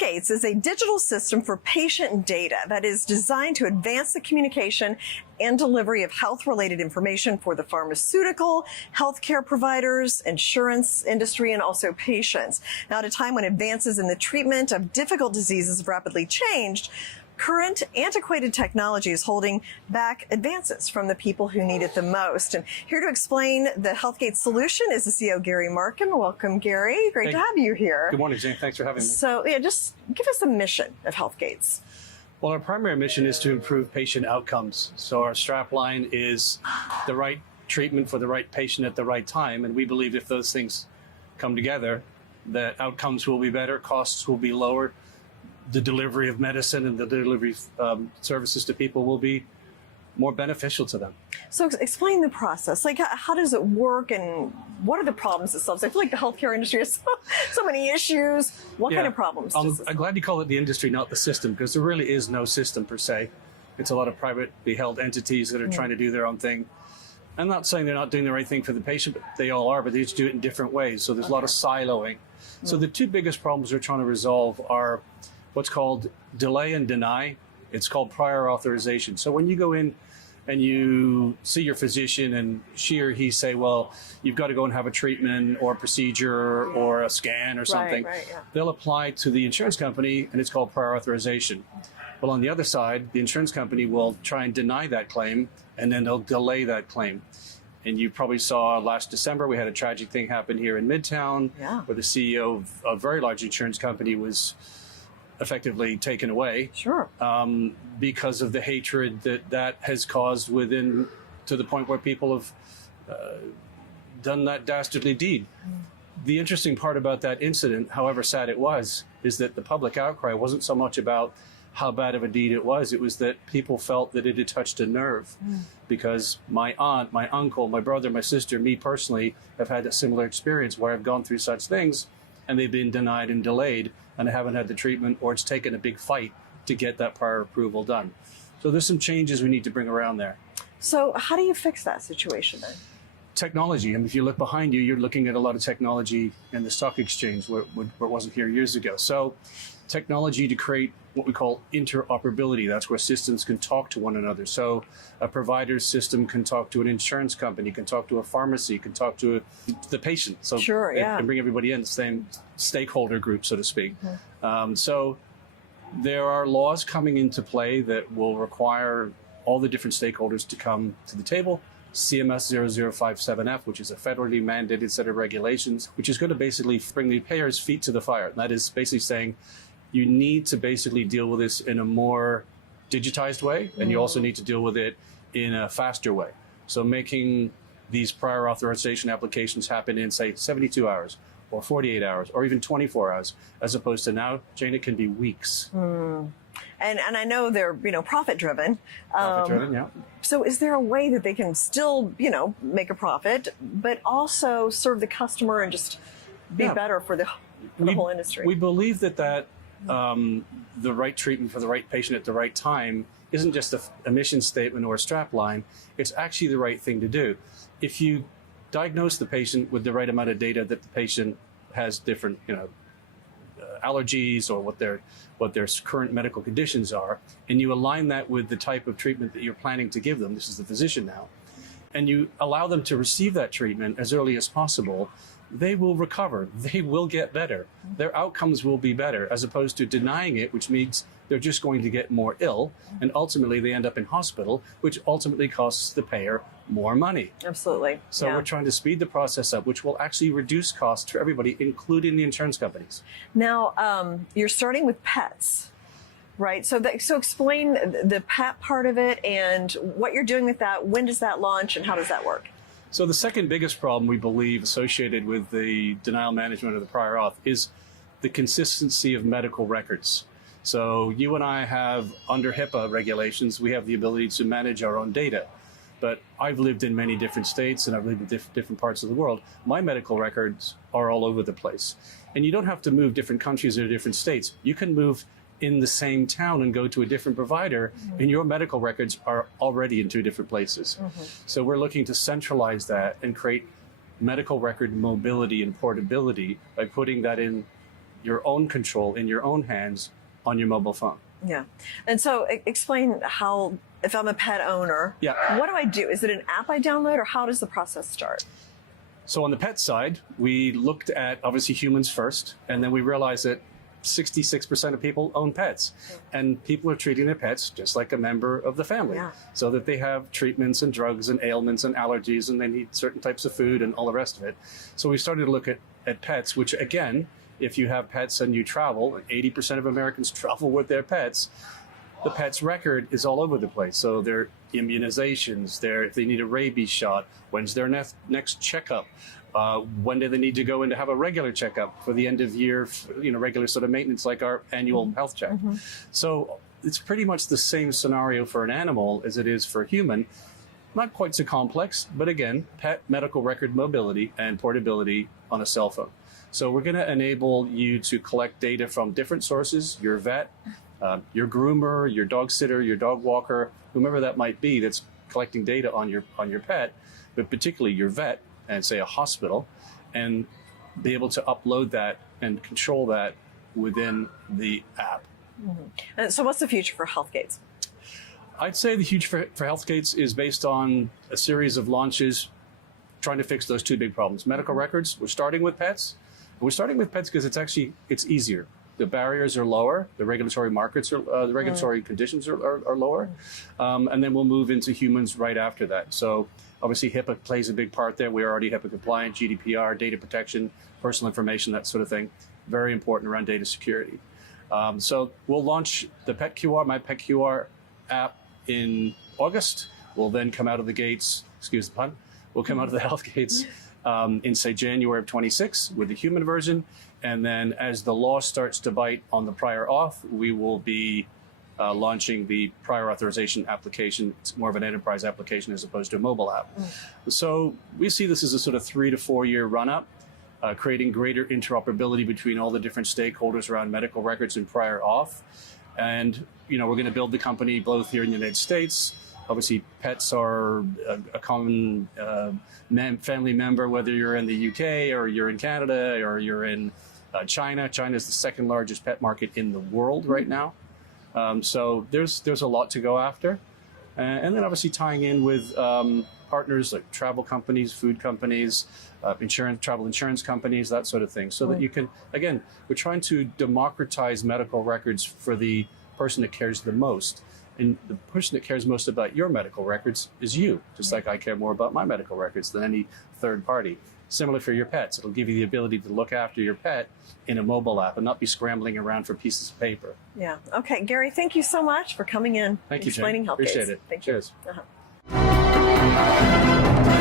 HealthGates is a digital system for patient data that is designed to advance the communication and delivery of health-related information for the pharmaceutical, healthcare providers, insurance industry, and also patients. Now, at a time when advances in the treatment of difficult diseases have rapidly changed, current antiquated technology is holding back advances from the people who need it the most. And here to explain the HealthGates solution is the CEO, Gary Markham. Welcome, Gary. Great to have you here. Good morning, Jane. Thanks for having me. So, yeah, just give us the mission of HealthGates. Well, our primary mission is to improve patient outcomes. So our strapline is the right treatment for the right patient at the right time. And we believe if those things come together, that outcomes will be better, costs will be lower, the delivery of medicine and the delivery of services to people will be more beneficial to them. So explain the process. Like, how does it work and what are the problems it solves? I feel like the healthcare industry has so many issues. What kind of problems? I'm glad you call it the industry, not the system, because there really is no system per se. It's a lot of privately held entities that are trying to do their own thing. I'm not saying they're not doing the right thing for the patient, but they all are, but they just do it in different ways. So there's a lot of siloing. So the two biggest problems we're trying to resolve are what's called delay and deny. It's called prior authorization. So when you go in and you see your physician and she or he say, well, you've got to go and have a treatment or a procedure or a scan or something, they'll apply to the insurance company and it's called prior authorization. Well, on the other side, the insurance company will try and deny that claim and then they'll delay that claim. And you probably saw last December, we had a tragic thing happen here in Midtown where the CEO of a very large insurance company was effectively taken away because of the hatred that has caused within, to the point where people have done that dastardly deed. The interesting part about that incident, however sad it was, is that the public outcry wasn't so much about how bad of a deed it was that people felt that it had touched a nerve. Because my aunt, my uncle, my brother, my sister, me personally have had a similar experience where I've gone through such things and they've been denied and delayed and I haven't had the treatment, or it's taken a big fight to get that prior approval done. So there's some changes we need to bring around there. So how do you fix that situation then? Technology. And if you look behind you, you're looking at a lot of technology in the stock exchange where it wasn't here years ago. So technology to create what we call interoperability. That's where systems can talk to one another. So a provider's system can talk to an insurance company, can talk to a pharmacy, can talk to the patient. So and bring everybody in, the same stakeholder group, so to speak. So there are laws coming into play that will require all the different stakeholders to come to the table. CMS 0057F, which is a federally mandated set of regulations, which is going to basically bring the payers' feet to the fire. And that is basically saying you need to basically deal with this in a more digitized way, and you also need to deal with it in a faster way. So making these prior authorization applications happen in, say, 72 hours or 48 hours or even 24 hours, as opposed to now, Jane, it can be weeks. And I know they're, profit driven. Yeah. So is there a way that they can still, make a profit, but also serve the customer and just be better for the whole industry? We believe that the right treatment for the right patient at the right time isn't just a mission statement or a strap line. It's actually the right thing to do. If you diagnose the patient with the right amount of data that the patient has different, allergies or what their current medical conditions are, and you align that with the type of treatment that you're planning to give them, this is the physician now, and you allow them to receive that treatment as early as possible, they will recover. They will get better. Their outcomes will be better, as opposed to denying it, which means they're just going to get more ill, and ultimately they end up in hospital, which ultimately costs the payer more money. Absolutely. So we're trying to speed the process up, which will actually reduce costs for everybody, including the insurance companies. Now, you're starting with pets, right? So explain the pet part of it and what you're doing with that. When does that launch and how does that work? So the second biggest problem we believe associated with the denial management of the prior auth is the consistency of medical records. So you and I have, under HIPAA regulations, we have the ability to manage our own data. But I've lived in many different states and I've lived in different parts of the world. My medical records are all over the place. And you don't have to move different countries or different states. You can move in the same town and go to a different provider, and your medical records are already in two different places. So we're looking to centralize that and create medical record mobility and portability by putting that in your own control in your own hands on your mobile phone. Yeah. And so explain how, if I'm a pet owner, what do I do? Is it an app I download, or how does the process start? So on the pet side, we looked at obviously humans first, and then we realized that 66% of people own pets, and people are treating their pets just like a member of the family, so that they have treatments and drugs and ailments and allergies, and they need certain types of food and all the rest of it. So we started to look at pets, which again, if you have pets and you travel, and 80% of Americans travel with their pets, the pet's record is all over the place. So their immunizations, if they need a rabies shot, when's their next checkup? When do they need to go in to have a regular checkup for the end of year, regular sort of maintenance like our annual health check. So it's pretty much the same scenario for an animal as it is for a human. Not quite so complex, but again, pet medical record mobility and portability on a cell phone. So we're going to enable you to collect data from different sources, your vet, your groomer, your dog sitter, your dog walker, whomever that might be that's collecting data on your pet, but particularly your vet, and say a hospital, and be able to upload that and control that within the app. And so what's the future for HealthGates? I'd say the future for HealthGates is based on a series of launches trying to fix those two big problems. Medical records, we're starting with pets. We're starting with pets because it's easier. The barriers are lower, the regulatory the regulatory conditions are lower, and then we'll move into humans right after that. So obviously HIPAA plays a big part there. We're already HIPAA compliant, GDPR, data protection, personal information, that sort of thing. Very important around data security. So we'll launch the My Pet QR app in August. We'll then come out of the gates, excuse the pun, we'll come out of the HealthGates in say January of 26 with the human version. And then as the law starts to bite on the prior auth, we will be launching the prior authorization application. It's more of an enterprise application as opposed to a mobile app. So we see this as a sort of 3 to 4 year run up, creating greater interoperability between all the different stakeholders around medical records and prior auth. And, we're going to build the company both here in the United States. Obviously, pets are a common family member, whether you're in the UK or you're in Canada or you're in China. China is the second largest pet market in the world right now. So there's a lot to go after. And then obviously tying in with partners like travel companies, food companies, travel insurance companies, that sort of thing. So that you can, again, we're trying to democratize medical records for the person that cares the most. And the person that cares most about your medical records is you, just like I care more about my medical records than any third party. Similar for your pets. It'll give you the ability to look after your pet in a mobile app and not be scrambling around for pieces of paper. Yeah. Okay, Gary, thank you so much for coming in. Thank you, explaining HealthGates. Appreciate it. Thank you. Cheers.